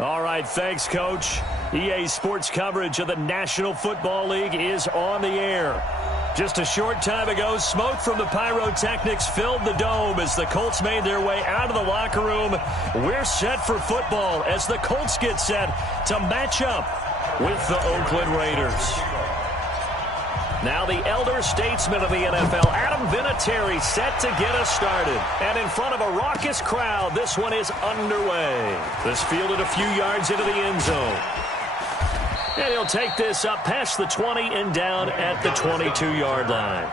All right, thanks, Coach. EA Sports coverage of the National Football League is on the air. Just a short time ago, smoke from the pyrotechnics filled the dome as the Colts made their way out of the locker room. We're set for football as the Colts get set to match up with the Oakland Raiders. Now the elder statesman of the NFL, Adam Vinatieri, set to get us started. And in front of a raucous crowd, this one is underway. This fielded a few yards into the end zone. And he'll take this up past the 20 and down at the 22-yard line.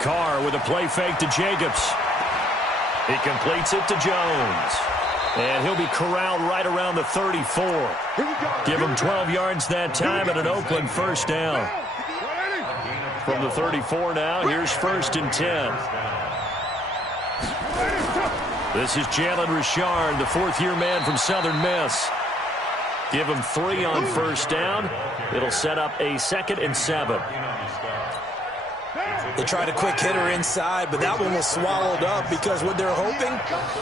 Carr with a play fake to Jacobs. He completes it to Jones. And he'll be corralled right around the 34. Give him 12 yards that time and an Oakland first down. From the 34 now, here's 1st and 10. This is Jalen Richard, the fourth-year man from Southern Miss. Give him 3 on first down. It'll set up a 2nd and 7. They tried a quick hitter inside, but that one was swallowed up because what they're hoping,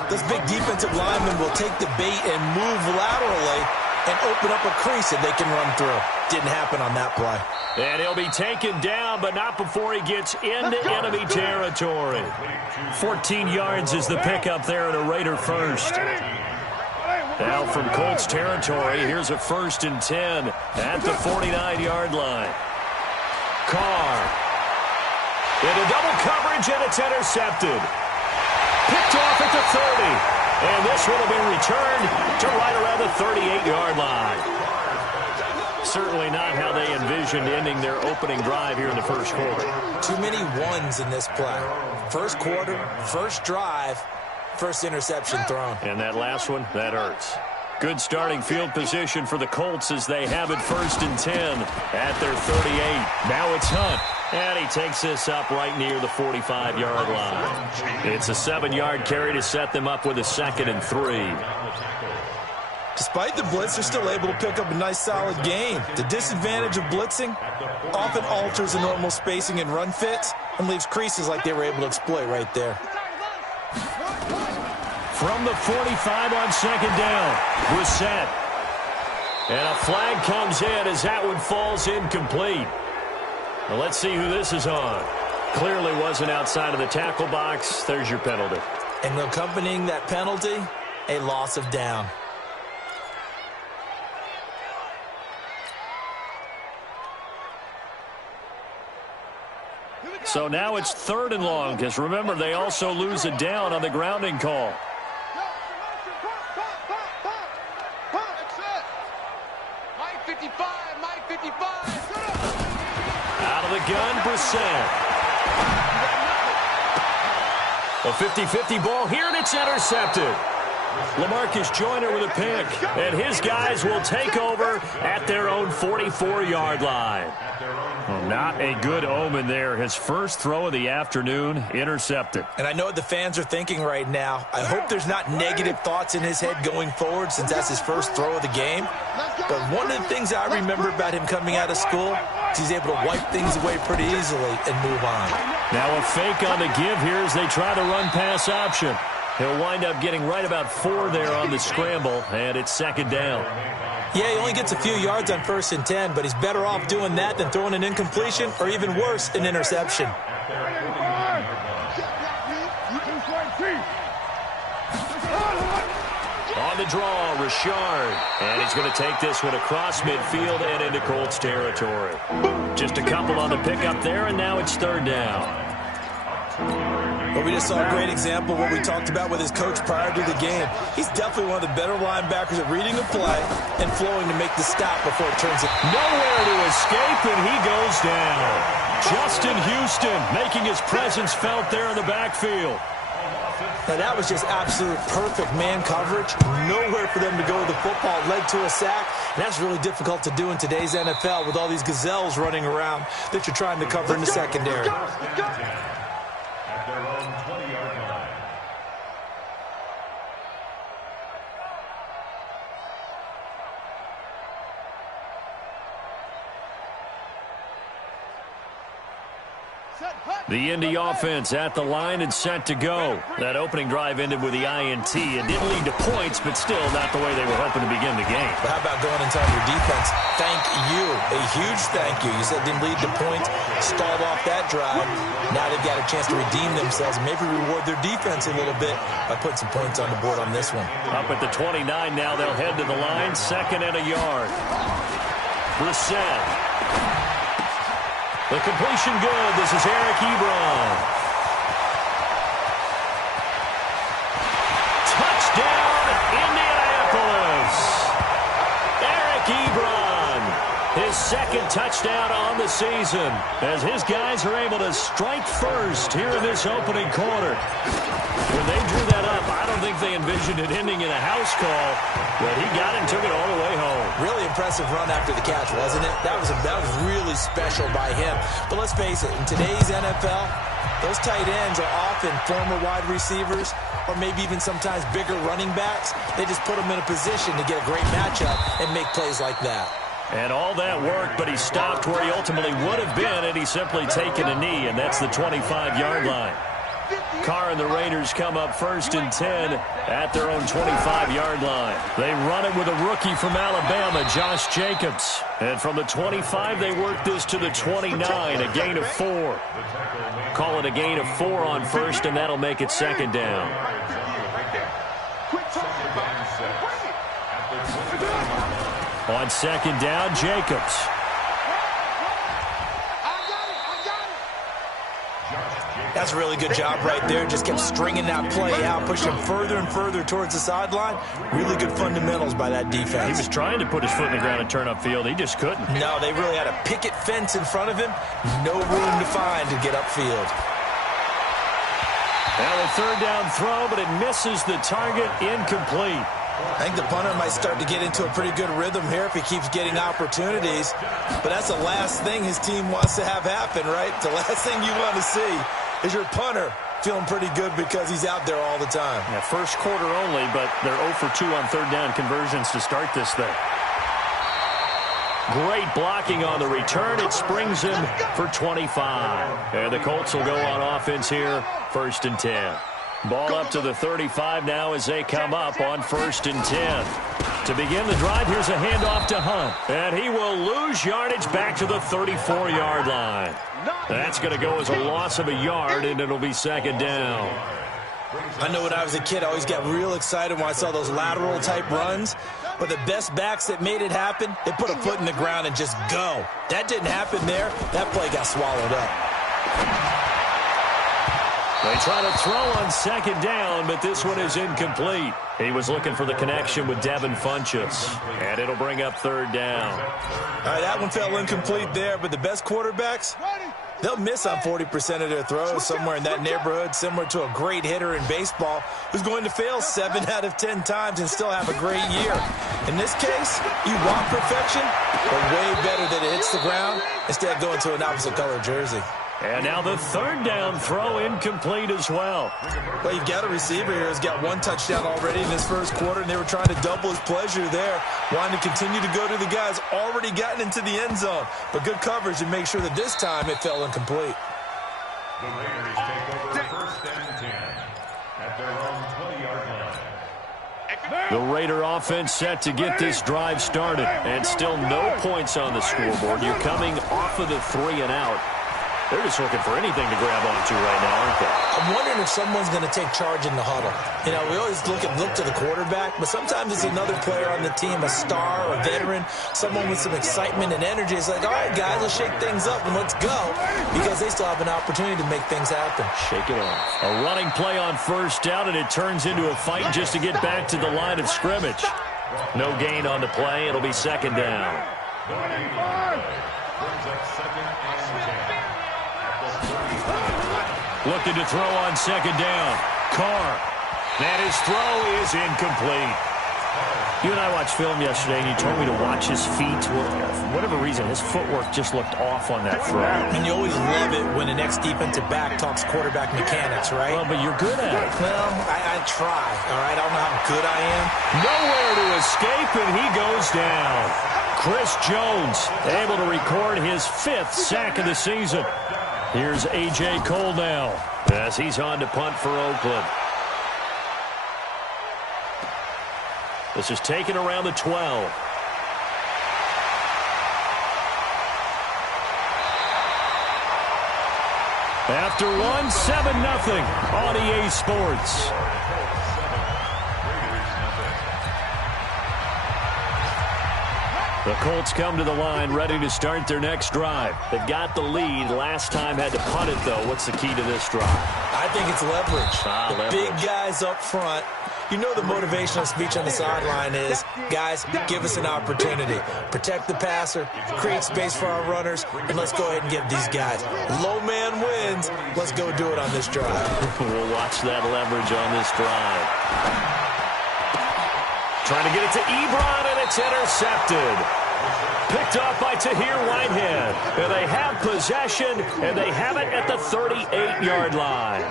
those big defensive linemen will take the bait and move laterally and open up a crease that they can run through. Didn't happen on that play. And he'll be taken down, but not before he gets into enemy territory. 14 yards is the pickup there at a Raider first. Now from Colts territory, here's a 1st and 10 at the 49-yard line. Carr. Into double coverage, and it's intercepted. Picked off at the 30. And this one will be returned to right around the 38-yard line. Certainly not how they envisioned ending their opening drive here in the first quarter. Too many ones in this play. First quarter, first drive, first interception thrown. And that last one, that hurts. Good starting field position for the Colts as they have it 1st and 10 at their 38. Now it's Hunt. And he takes this up right near the 45-yard line. It's a 7-yard carry to set them up with a 2nd and 3. Despite the blitz, they're still able to pick up a nice, solid gain. The disadvantage of blitzing often alters the normal spacing and run fits and leaves creases like they were able to exploit right there. From the 45 on 2nd down, Brissett. And a flag comes in as that one falls incomplete. Well, let's see who this is on. Clearly wasn't outside of the tackle box. There's your penalty. And accompanying that penalty, a loss of down. So now it's 3rd and long, because remember, they also lose a down on the grounding call. Out of the gun, Brissett. A 50-50 ball here, and it's intercepted. LaMarcus Joyner with a pick, and his guys will take over at their own 44-yard line. Well, not a good omen there. His first throw of the afternoon intercepted. And I know what the fans are thinking right now. I hope there's not negative thoughts in his head going forward since that's his first throw of the game. But one of the things I remember about him coming out of school is he's able to wipe things away pretty easily and move on. Now a fake on the give here as they try the run-pass option. He'll wind up getting right about 4 there on the scramble, and it's 2nd down. Yeah, he only gets a few yards on 1st and 10, but he's better off doing that than throwing an incompletion or even worse, an interception. On the draw, Richard. And he's going to take this one across midfield and into Colts territory. Just a couple on the pickup there, and now it's 3rd down. But we just saw a great example of what we talked about with his coach prior to the game. He's definitely one of the better linebackers at reading a play and flowing to make the stop before it turns it. Nowhere to escape, and he goes down. Justin Houston making his presence felt there in the backfield. Now that was just absolute perfect man coverage. Nowhere for them to go with the football. Led to a sack. And that's really difficult to do in today's NFL with all these gazelles running around that you're trying to cover in the secondary. The Indy offense at the line and set to go. That opening drive ended with the INT. It didn't lead to points, but still not the way they were hoping to begin the game. But how about going and telling your defense, thank you, a huge thank you. You said it didn't lead to points, stalled off that drive. Now they've got a chance to redeem themselves and maybe reward their defense a little bit by putting some points on the board on this one. Up at the 29 now, they'll head to the line, 2nd and a yard. Brissett. The completion good. This is Eric Ebron. Touchdown, Indianapolis. Eric Ebron, his 2nd touchdown on the season, as his guys are able to strike first here in this opening quarter. When they drew that up, I don't think they envisioned it ending in a house call, but he got it and took it all the way home. Really impressive run after the catch, wasn't it? That was really special by him. But let's face it, in today's NFL, those tight ends are often former wide receivers or maybe even sometimes bigger running backs. They just put them in a position to get a great matchup and make plays like that. And all that worked, but he stopped where he ultimately would have been had he simply taken a knee, and that's the 25-yard line. Carr and the Raiders come up 1st and 10 at their own 25-yard line. They run it with a rookie from Alabama, Josh Jacobs. And from the 25, they work this to the 29, a gain of 4. Call it a gain of 4 on 1st, and that'll make it 2nd down. On 2nd down, Jacobs. That's a really good job right there. Just kept stringing that play out, pushing further and further towards the sideline. Really good fundamentals by that defense. He was trying to put his foot in the ground and turn upfield. He just couldn't. No, they really had a picket fence in front of him. No room to find to get upfield. Now a 3rd down throw, but it misses the target, incomplete. I think the punter might start to get into a pretty good rhythm here if he keeps getting opportunities. But that's the last thing his team wants to have happen, right? The last thing you want to see is your punter feeling pretty good because he's out there all the time. Yeah, 1st quarter only, but they're 0 for 2 on 3rd down conversions to start this thing. Great blocking on the return. It springs him for 25. And the Colts will go on offense here, 1st and 10. Ball up to the 35 now as they come up on 1st and 10. To begin the drive, here's a handoff to Hunt. And he will lose yardage back to the 34-yard line. That's going to go as a loss of a yard, and it'll be 2nd down. I know when I was a kid, I always got real excited when I saw those lateral-type runs. But the best backs that made it happen, they put a foot in the ground and just go. That didn't happen there. That play got swallowed up. They try to throw on 2nd down, but this one is incomplete. He was looking for the connection with Devin Funchess, and it'll bring up 3rd down. All right, that one fell incomplete there, but the best quarterbacks, they'll miss on 40% of their throws, somewhere in that neighborhood, similar to a great hitter in baseball who's going to fail 7 out of 10 times and still have a great year. In this case, you want perfection, but way better that it hits the ground instead of going to an opposite color jersey. And now the 3rd down throw incomplete as well. Well, you've got a receiver here who's got 1 touchdown already in his 1st quarter, and they were trying to double his pleasure there, wanting to continue to go to the guys already gotten into the end zone. But good coverage and make sure that this time it fell incomplete. The Raiders take over 1st and 10 at their own 20-yard line. The Raider offense set to get this drive started, and still no points on the scoreboard. You're coming off of the 3 and out. They're just looking for anything to grab onto right now, aren't they? I'm wondering if someone's going to take charge in the huddle. You know, we always look to the quarterback, but sometimes it's another player on the team, a star, a veteran, someone with some excitement and energy. It's like, all right, guys, let's shake things up and let's go, because they still have an opportunity to make things happen. Shake it off. A running play on 1st down, and it turns into a fight just to get back to the line of scrimmage. No gain on the play. It'll be 2nd down. Looking to throw on 2nd down. Carr. And his throw is incomplete. You and I watched film yesterday, and you told me to watch his feet. For whatever reason, his footwork just looked off on that throw. And you always love it when the next defensive back talks quarterback mechanics, right? Well, but you're good at it. Well, I try, all right? I don't know how good I am. Nowhere to escape, and he goes down. Chris Jones able to record his 5th sack of the season. Here's A.J. Cole now as he's on to punt for Oakland. This is taken around the 12. After one, 7-0 on EA Sports. The Colts come to the line ready to start their next drive. They've got the lead. Last time had to punt it, though. What's the key to this drive? I think it's leverage. Leverage. Big guys up front. You know the motivational speech on the sideline is, guys, give us an opportunity. Protect the passer, create space for our runners, and let's go ahead and give these guys. Low man wins. Let's go do it on this drive. We'll watch that leverage on this drive. Trying to get it to Ebron, and it's intercepted. Picked off by Tahir Whitehead. And they have possession, and they have it at the 38-yard line.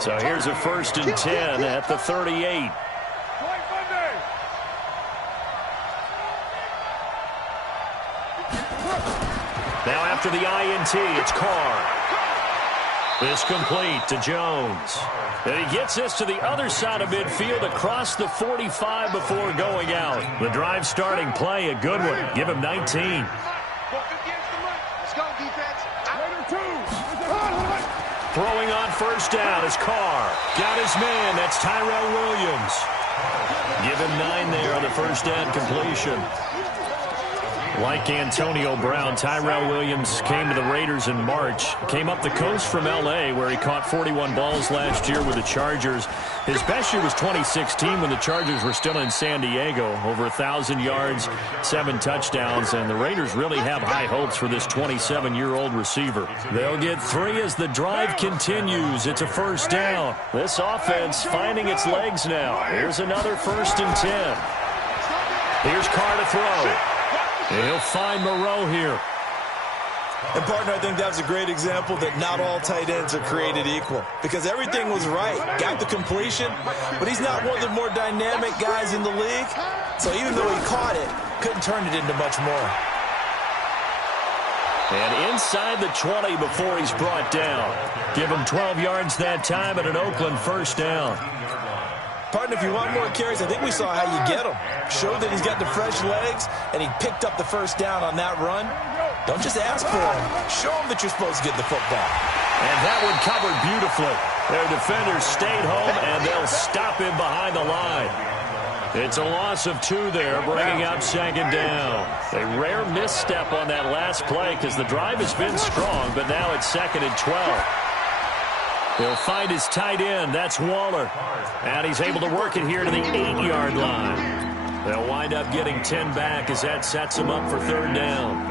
So here's a 1st and 10 at the 38. Now after the INT, it's Carr. This complete to Jones. And he gets this to the other side of midfield across the 45 before going out. The drive starting play, a good one. Give him 19. Throwing on 1st down is Carr. Got his man. That's Tyrell Williams. Give him 9 there on the 1st down completion. Like Antonio Brown, Tyrell Williams came to the Raiders in March. Came up the coast from L.A., where he caught 41 balls last year with the Chargers. His best year was 2016 when the Chargers were still in San Diego. Over 1,000 yards, 7 touchdowns, and the Raiders really have high hopes for this 27-year-old receiver. They'll get 3 as the drive continues. It's a 1st down. This offense finding its legs now. Here's another 1st and 10. Here's Carr to throw. He'll find Moreau here. And, partner, I think that was a great example that not all tight ends are created equal. Because everything was right. Got the completion, but he's not one of the more dynamic guys in the league. So even though he caught it, couldn't turn it into much more. And inside the 20 before he's brought down. Give him 12 yards that time at an Oakland 1st down. Partner, if you want more carries, I think we saw how you get them. Showed that he's got the fresh legs, and he picked up the 1st down on that run. Don't just ask for him. Show him that you're supposed to get the football. And that one covered beautifully. Their defenders stayed home, and they'll stop him behind the line. It's a loss of 2 there, bringing up 2nd down. A rare misstep on that last play because the drive has been strong, but now it's 2nd and 12. He'll find his tight end. That's Waller. And he's able to work it here to the 8-yard line. They'll wind up getting 10 back as that sets them up for 3rd down.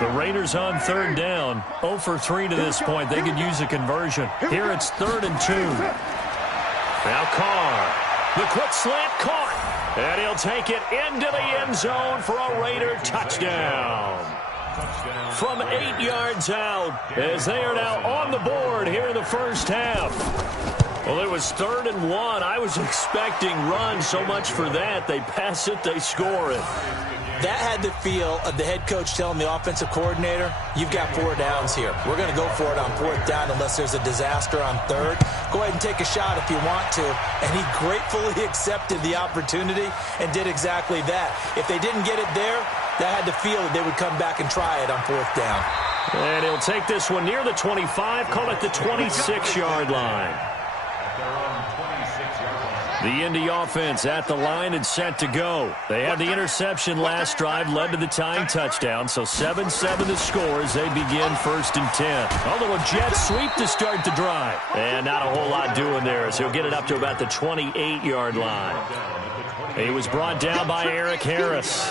The Raiders on 3rd down. 0 for 3 to this point. They could use a conversion. Here it's 3rd and 2. Now Carr. The quick slant caught. And he'll take it into the end zone for a Raider touchdown. From 8 yards out as they are now on the board here in the 1st half. Well, it was 3rd and 1. I was expecting run. So much for that. They pass it, they score it. That had the feel of the head coach telling the offensive coordinator, you've got 4 downs here. We're going to go for it on 4th down unless there's a disaster on 3rd. Go ahead and take a shot if you want to. And he gratefully accepted the opportunity and did exactly that. If they didn't get it there, that had the feel that they would come back and try it on 4th down. And he'll take this one near the 25, call it the 26-yard line. The Indy offense at the line and set to go. They had the interception last drive, led to the tying touchdown, so 7-7 the score as they begin 1st and 10. A little jet sweep to start the drive. And not a whole lot doing there as he'll get it up to about the 28-yard line. He was brought down by Eric Harris.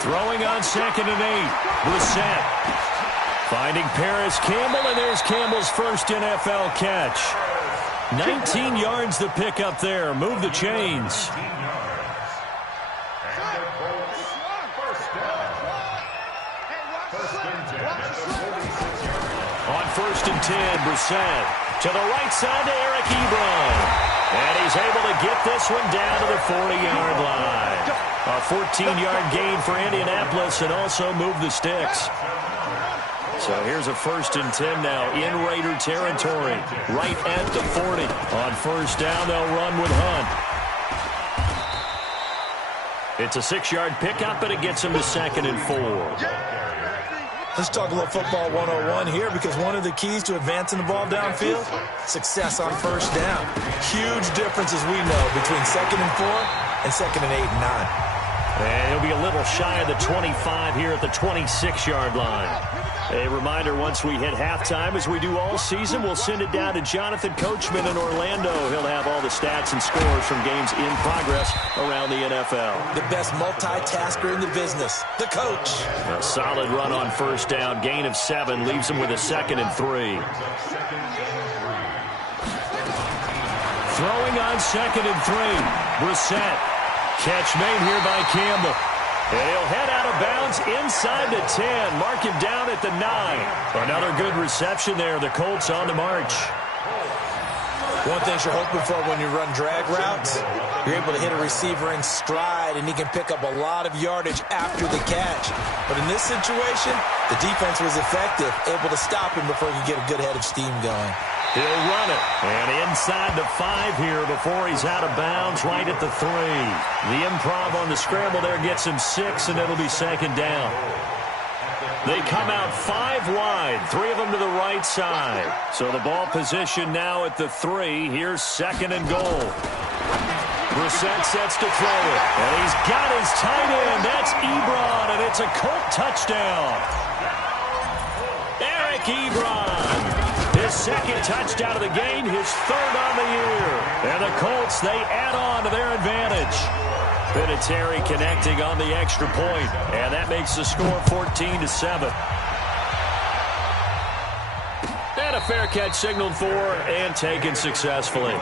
Throwing on 2nd and 8. Brissett. Finding Paris Campbell, and there's Campbell's first NFL catch. 19 yards to pick up there. Move the chains. On 1st and 10, Brissett to the right side to Eric Ebron. And he's able to get this one down to the 40-yard line. A 14-yard gain for Indianapolis and also move the sticks. So here's a 1st and 10 now in Raider territory, right at the 40. On 1st down, they'll run with Hunt. It's a 6-yard pickup, and it gets him to 2nd and 4. Let's talk a little football 101 here, because one of the keys to advancing the ball downfield, success on 1st down. Huge difference, as we know, between 2nd and 4 and 2nd and 8 and 9. And he'll be a little shy of the 25 here at the 26-yard line. A reminder, once we hit halftime, as we do all season, we'll send it down to Jonathan Coachman in Orlando. He'll have all the stats and scores from games in progress around the NFL. The best multitasker in the business, the coach. A solid run on 1st down, gain of 7, leaves him with a 2nd and 3. Throwing on 2nd and 3, Brissett. Catch made here by Campbell. And he'll head out of bounds inside the 10. Mark him down at the 9. Another good reception there. The Colts on the march. One thing you're hoping for when you run drag routes, you're able to hit a receiver in stride, and he can pick up a lot of yardage after the catch. But in this situation, the defense was effective, able to stop him before he could get a good head of steam going. He'll run it. And inside the 5 here before he's out of bounds, right at the 3. The improv on the scramble there gets him 6, and it'll be 2nd down. They come out 5 wide, 3 of them to the right side. So the ball position now at the 3. Here's 2nd and goal. Brissett sets to throw it. And he's got his tight end. That's Ebron, and it's a Colt touchdown. Eric Ebron. His 2nd touchdown of the game, his 3rd on the year. And the Colts, they add on to their advantage. Vinatieri connecting on the extra point, and that makes the score 14-7. And a fair catch signaled for and taken successfully.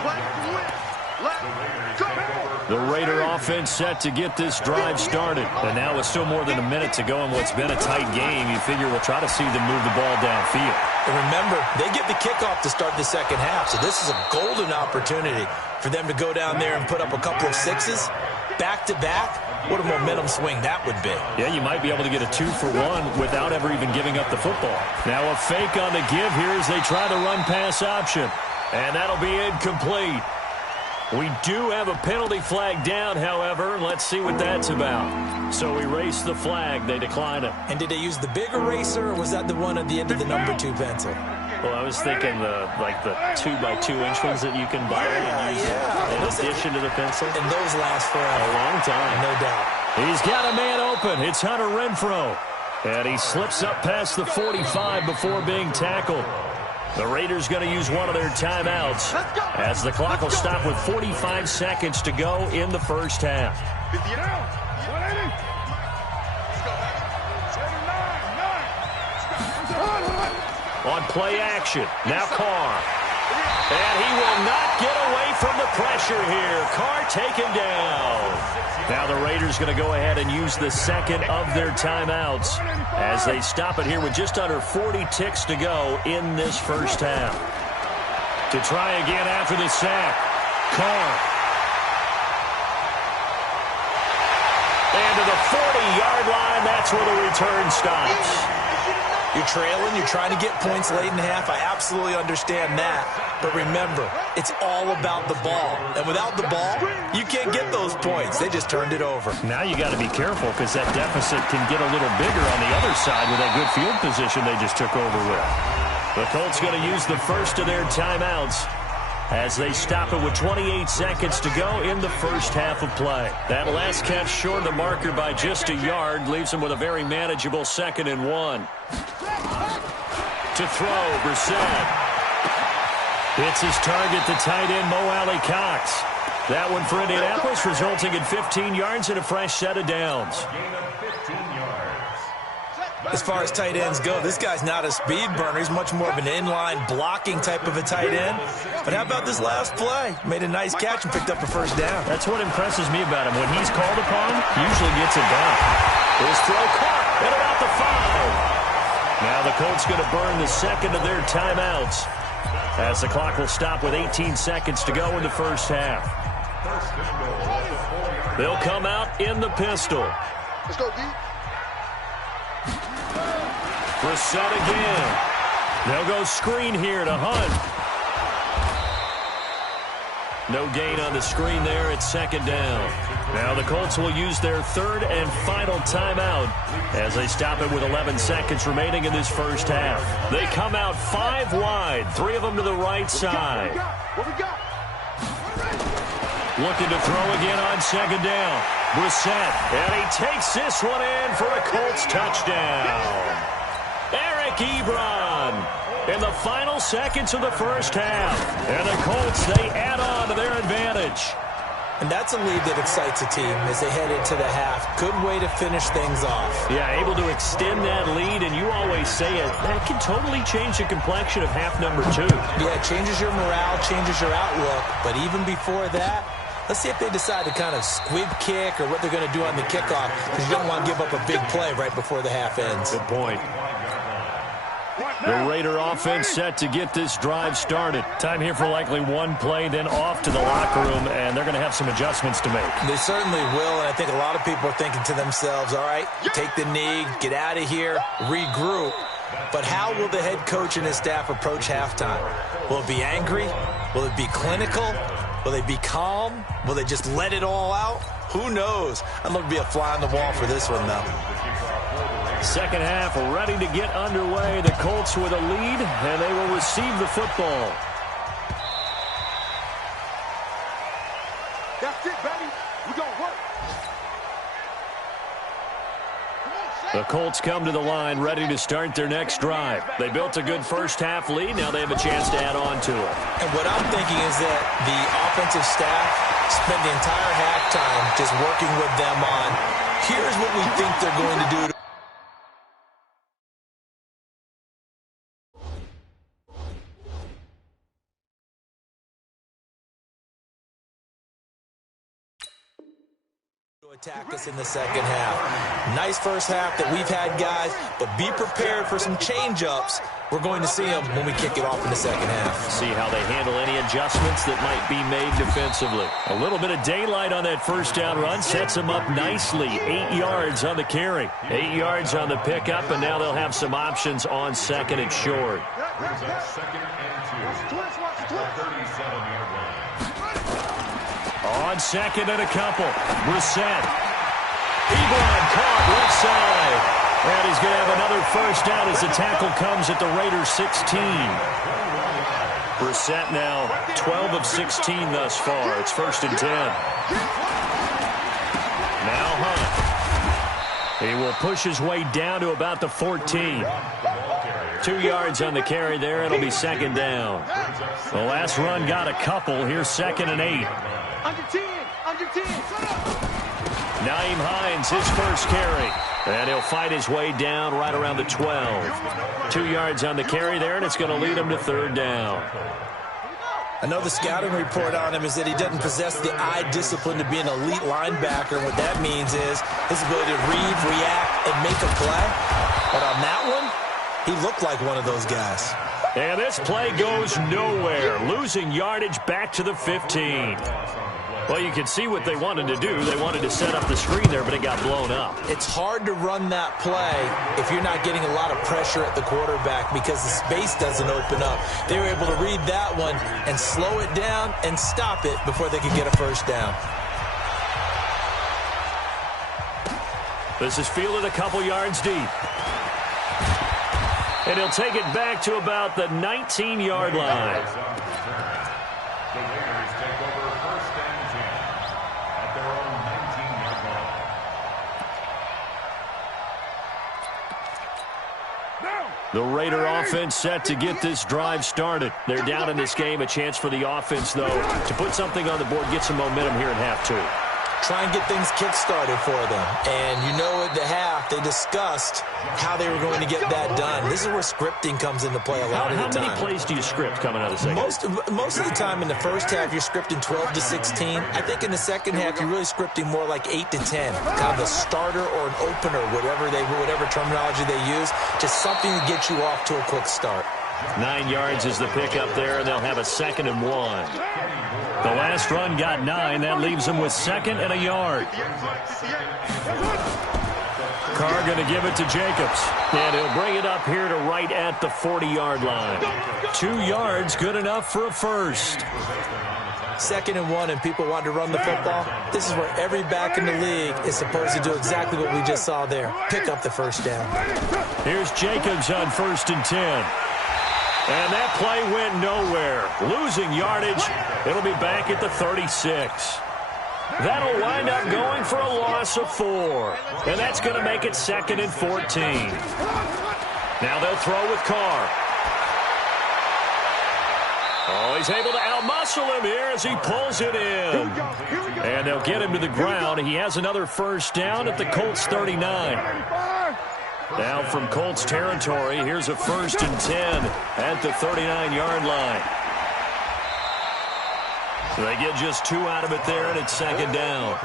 The Raider offense set to get this drive started. And now with still more than a minute to go in what's been a tight game, you figure we'll try to see them move the ball downfield. And remember, they get the kickoff to start the 2nd half, so this is a golden opportunity for them to go down there and put up a couple of 6s. Back-to-back, what a momentum swing that would be. Yeah, you might be able to get a 2-for-1 without ever even giving up the football. Now a fake on the give here as they try the run-pass option. And that'll be incomplete. We do have a penalty flag down, however. Let's see what that's about. So we erase the flag. They decline it. And did they use the big eraser, or was that the one at the end of the number 2 pencil? Well, I was thinking the 2x2-inch ones that you can buy and use in addition to the pencil. And those last forever. A long time. No doubt. He's got a man open. It's Hunter Renfrow. And he slips up past the 45 before being tackled. The Raiders going to use one of their timeouts as the clock will stop with 45 seconds to go in the 1st half. On play action, now Carr. And he will not get away from the pressure here. Carr taken down. Now the Raiders going to go ahead and use the 2nd of their timeouts as they stop it here with just under 40 ticks to go in this 1st half. To try again after the sack, Carr. And to the 40-yard line, that's where the return stops. You're trailing, you're trying to get points late in the half. I absolutely understand that. But remember, it's all about the ball. And without the ball, you can't get those points. They just turned it over. Now you got to be careful because that deficit can get a little bigger on the other side with that good field position they just took over with. The Colts going to use the 1st of their timeouts as they stop it with 28 seconds to go in the 1st half of play. That last catch short of the marker by just a yard leaves them with a very manageable 2nd and 1. To throw, Brissett. Hits his target, the tight end, Mo Alley-Cox. That one for Indianapolis, resulting in 15 yards and a fresh set of downs. As far as tight ends go, this guy's not a speed burner. He's much more of an inline blocking type of a tight end. But how about this last play? Made a nice catch and picked up a 1st down. That's what impresses me about him. When he's called upon, he usually gets it done. His throw caught at about the 5. Now the Colts going to burn the 2nd of their timeouts as the clock will stop with 18 seconds to go in the first half. They'll come out in the pistol. Let's go, D. Brissett again. They'll go screen here to Hunt. No gain on the screen there. It's second down. Now the Colts will use their third and final timeout as they stop it with 11 seconds remaining in this first half. They come out 5 wide, 3 of them to the right side. What we got? Looking to throw again on second down. Brissett, and he takes this one in for a Colts touchdown. Eric Ebron in the final seconds of the first half. And the Colts, they add on to their advantage. And that's a lead that excites a team as they head into the half. Good way to finish things off. Yeah, able to extend that lead, and you always say it, that can totally change the complexion of half number 2. Yeah, it changes your morale, changes your outlook. But even before that, let's see if they decide to kind of squib kick or what they're going to do on the kickoff, because you don't want to give up a big play right before the half ends. Good point. The Raider offense set to get this drive started. Time here for likely one play, then off to the locker room, and they're going to have some adjustments to make. They certainly will, and I think a lot of people are thinking to themselves, all right, take the knee, get out of here, regroup. But how will the head coach and his staff approach halftime? Will it be angry? Will it be clinical? Will they be calm? Will they just let it all out? Who knows? I'd love to be a fly on the wall for this one, though. Second half ready to get underway. The Colts with a lead, and they will receive the football. That's it, baby. We're going to work. The Colts come to the line ready to start their next drive. They built a good first half lead. Now they have a chance to add on to it. And what I'm thinking is that the offensive staff spent the entire halftime just working with them on, here's what we think they're going to do attack us in the second half. Nice first half that we've had, guys, but be prepared for some change-ups. We're going to see them when we kick it off in the second half. See how they handle any adjustments that might be made defensively. A little bit of daylight on that first down run sets them up nicely. 8 yards on the carry, 8 yards on the pickup, and now they'll have some options on second and short. Second and 2. 37-yard line. On second and a couple, Brissett. Ebron caught left side. And he's going to have another first down as the tackle comes at the Raiders' 16. Brissett now 12 of 16 thus far. It's first and 10. Now Hunt. He will push his way down to about the 14. 2 yards on the carry there. It'll be second down. The last run got a couple. Here's second and 8. Under 10. Under 10. Nyheim Hines, his first carry. And he'll fight his way down right around the 12. 2 yards on the carry there, and it's going to lead him to third down. I know the scouting report on him is that he doesn't possess the eye discipline to be an elite linebacker. What that means is his ability to read, react, and make a play. But on that one, he looked like one of those guys. And this play goes nowhere. Losing yardage back to the 15. Well, you can see what they wanted to do. They wanted to set up the screen there, but it got blown up. It's hard to run that play if you're not getting a lot of pressure at the quarterback because the space doesn't open up. They were able to read that one and slow it down and stop it before they could get a first down. This is fielded a couple yards deep. And he'll take it back to about the 19-yard line. The Raiders take over first and 10 at their own 19-yard line. The Raider offense set to get this drive started. They're down in this game. A chance for the offense, though, to put something on the board, get some momentum here in half two. Try and get things kick-started for them. And you know at the half, they discussed how they were going to get that done. This is where scripting comes into play a lot of the time. How many plays do you script coming out of the second? Most of the time in the first half, you're scripting 12 to 16. I think in the second half, you're really scripting more like 8 to 10. Kind of a starter or an opener, whatever terminology they use. Just something to get you off to a quick start. 9 yards is the pickup there, and they'll have a 2nd and 1. The last run got 9. That leaves them with 2nd and a yard. Carr going to give it to Jacobs. And he'll bring it up here to right at the 40-yard line. 2 yards, good enough for a first. 2nd and 1, and people want to run the football. This is where every back in the league is supposed to do exactly what we just saw there. Pick up the first down. Here's Jacobs on 1st and 10. And that play went nowhere. Losing yardage. It'll be back at the 36. That'll wind up going for a loss of 4. And that's going to make it 2nd and 14. Now they'll throw with Carr. Oh, he's able to outmuscle him here as he pulls it in. And they'll get him to the ground. He has another first down at the Colts 39. Now from Colts territory, here's a 1st and 10 at the 39-yard line. So they get just 2 out of it there, and it's 2nd down.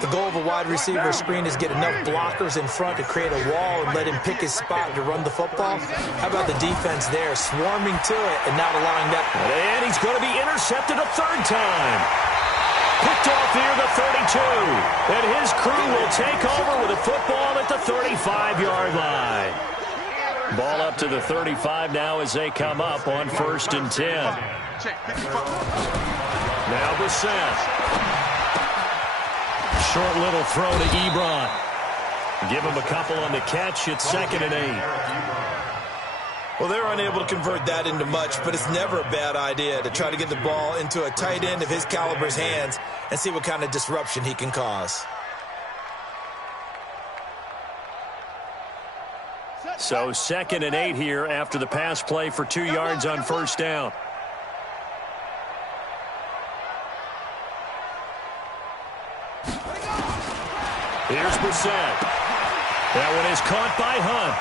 The goal of a wide receiver screen is get enough blockers in front to create a wall and let him pick his spot to run the football. How about the defense there, swarming to it and not allowing that? And he's going to be intercepted a 3rd time. Picked off near the 32. And his crew will take over with a football at the 35-yard line. Ball up to the 35 now as they come up on 1st and 10. Now Brissett. Short little throw to Ebron. Give him a couple on the catch. It's 2nd and 8. Well, they're unable to convert that into much, but it's never a bad idea to try to get the ball into a tight end of his caliber's hands and see what kind of disruption he can cause. So 2nd and 8 here after the pass play for 2 yards on 1st down. Here's Brissett. That one is caught by Hunt.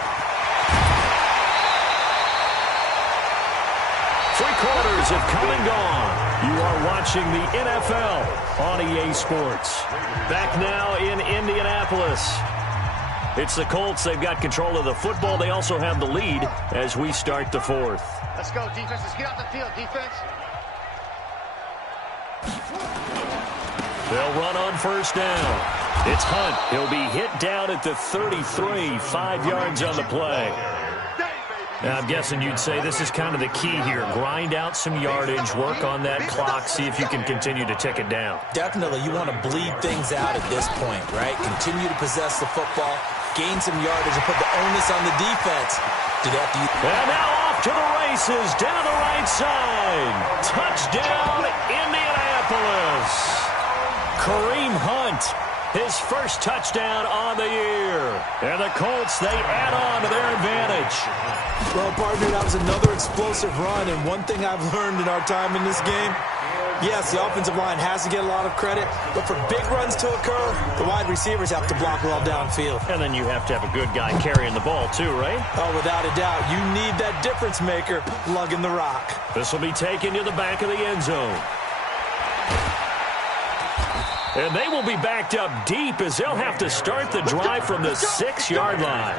3 quarters have come and gone. You are watching the NFL on EA Sports. Back now in Indianapolis. It's the Colts. They've got control of the football. They also have the lead as we start the 4th. Let's go, defense. Let's get out the field, defense. They'll run on 1st down. It's Hunt. He'll be hit down at the 33, 5 yards on the play. Now, I'm guessing you'd say this is kind of the key here. Grind out some yardage, work on that clock, see if you can continue to tick it down. Definitely, you want to bleed things out at this point, right? Continue to possess the football, gain some yardage, and put the onus on the defense. Do they have to use... And now off to the races, down the right side. Touchdown, Indianapolis. Kareem Hunt. His first touchdown on the year. And the Colts, they add on to their advantage. Well, partner, that was another explosive run. And one thing I've learned in our time in this game, yes, the offensive line has to get a lot of credit. But for big runs to occur, the wide receivers have to block well downfield. And then you have to have a good guy carrying the ball too, right? Oh, without a doubt. You need that difference maker lugging the rock. This will be taken to the back of the end zone. And they will be backed up deep as they'll have to start the drive from the 6-yard line.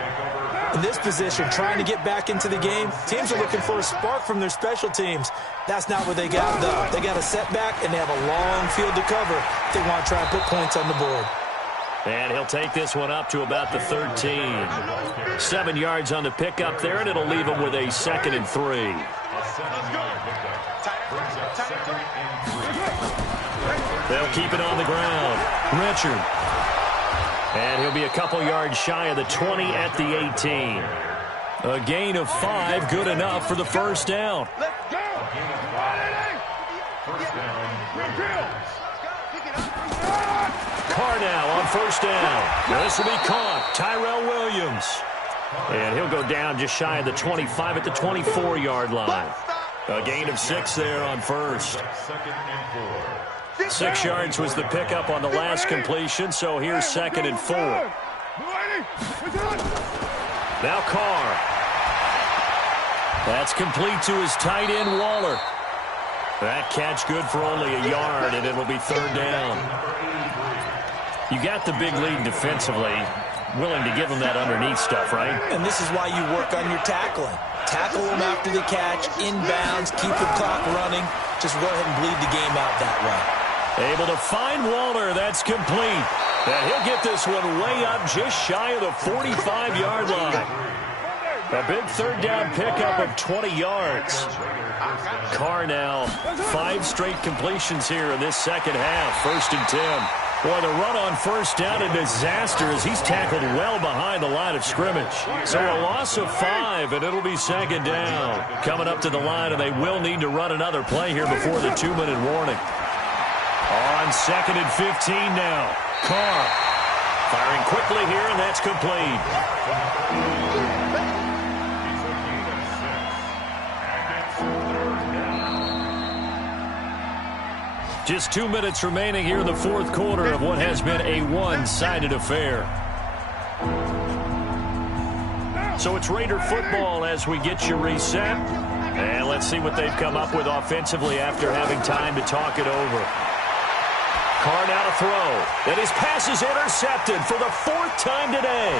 In this position, trying to get back into the game, teams are looking for a spark from their special teams. That's not what they got, though. They got a setback, and they have a long field to cover if they want to try and put points on the board. And he'll take this one up to about the 13. 7 yards on the pickup there, and it'll leave him with a 2nd and 3. They'll keep it on the ground. Richard. And he'll be a couple yards shy of the 20 at the 18. A gain of 5, good enough for the first down. Let's go. Carr now on first down. This will be caught. Tyrell Williams. And he'll go down just shy of the 25 at the 24-yard line. A gain of 6 there on first. 6 yards was the pickup on the last completion, so here's 2nd and 4. Now Carr. That's complete to his tight end, Waller. That catch good for only a yard, and it'll be 3rd down. You got the big lead defensively, willing to give him that underneath stuff, right? And this is why you work on your tackling. tackle him after the catch, inbounds, keep the clock running. Just go ahead and bleed the game out that way. Able to find Waller. That's complete. And he'll get this one way up just shy of the 45-yard line. A big third down pickup of 20 yards. Carr now 5 straight completions here in this second half. 1st and 10. Boy, the run on first down, a disaster as he's tackled well behind the line of scrimmage. So a loss of 5, and it'll be 2nd down. Coming up to the line, and they will need to run another play here before the 2-minute warning. On 2nd and 15 now. Carr firing quickly here, and that's complete. Just 2 minutes remaining here in the 4th quarter of what has been a one-sided affair. So it's Raider football as we get you reset. And let's see what they've come up with offensively after having time to talk it over. Carr now to throw. And his pass is intercepted for the 4th time today.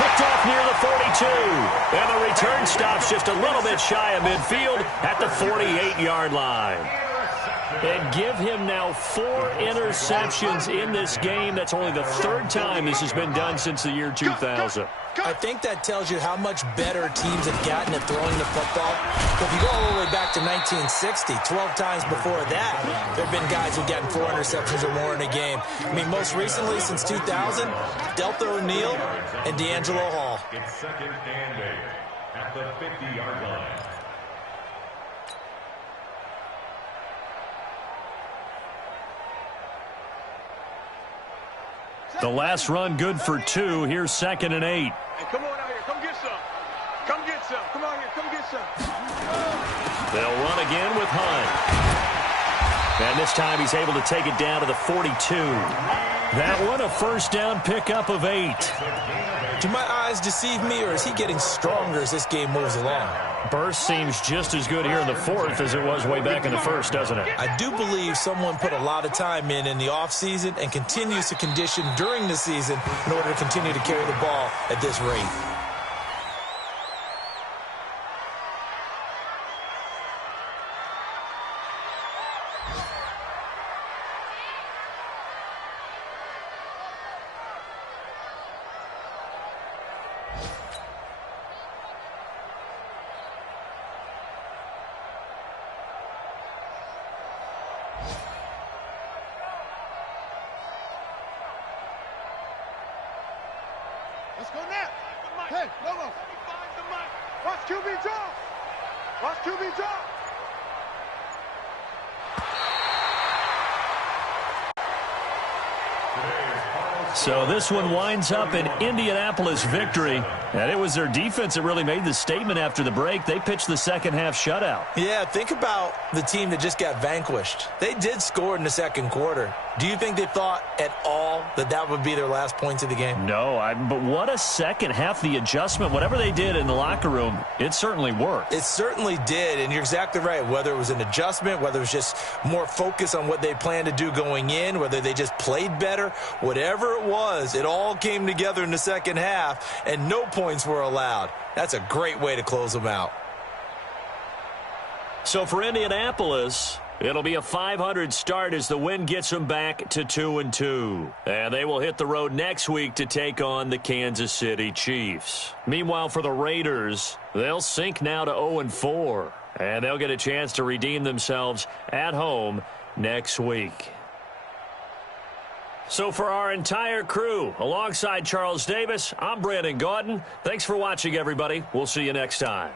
Picked off near the 42. And the return stops just a little bit shy of midfield at the 48-yard line. And give him now 4 interceptions in this game. That's only the 3rd time this has been done since the year 2000. I think that tells you how much better teams have gotten at throwing the football. If you go all the way back to 1960, 12 times before that, there have been guys who've gotten 4 interceptions or more in a game. I mean, most recently, since 2000, Delta O'Neal and D'Angelo Hall. It's 2nd and 8 at the 50-yard line. The last run good for 2. Here's 2nd and 8. Hey, come on out here. Come get some. Come get some. Come out here. Come get some. They'll run again with Hunt. And this time he's able to take it down to the 42. That one a 1st down pickup of 8. Do my eyes deceive me, or is he getting stronger as this game moves along? Burst seems just as good here in the 4th as it was way back in the 1st, doesn't it? I do believe someone put a lot of time in the offseason and continues to condition during the season in order to continue to carry the ball at this rate. Let's go now. Hey, Logo. Watch QB drop. Watch QB drop. So this one winds up an Indianapolis victory. And it was their defense that really made the statement after the break. They pitched the second half shutout. Yeah, think about the team that just got vanquished. They did score in the 2nd quarter. Do you think they thought at all that that would be their last points of the game? No, but what a second half. The adjustment, whatever they did in the locker room, it certainly worked. It certainly did, and you're exactly right. Whether it was an adjustment, whether it was just more focus on what they planned to do going in, whether they just played better, whatever it was, it all came together in the second half, and no points were allowed. That's a great way to close them out. So for Indianapolis, it'll be a 500 start as the win gets them back to 2-2. And they will hit the road next week to take on the Kansas City Chiefs. Meanwhile, for the Raiders, they'll sink now to 0-4. And they'll get a chance to redeem themselves at home next week. So for our entire crew, alongside Charles Davis, I'm Brandon Gaudin. Thanks for watching, everybody. We'll see you next time.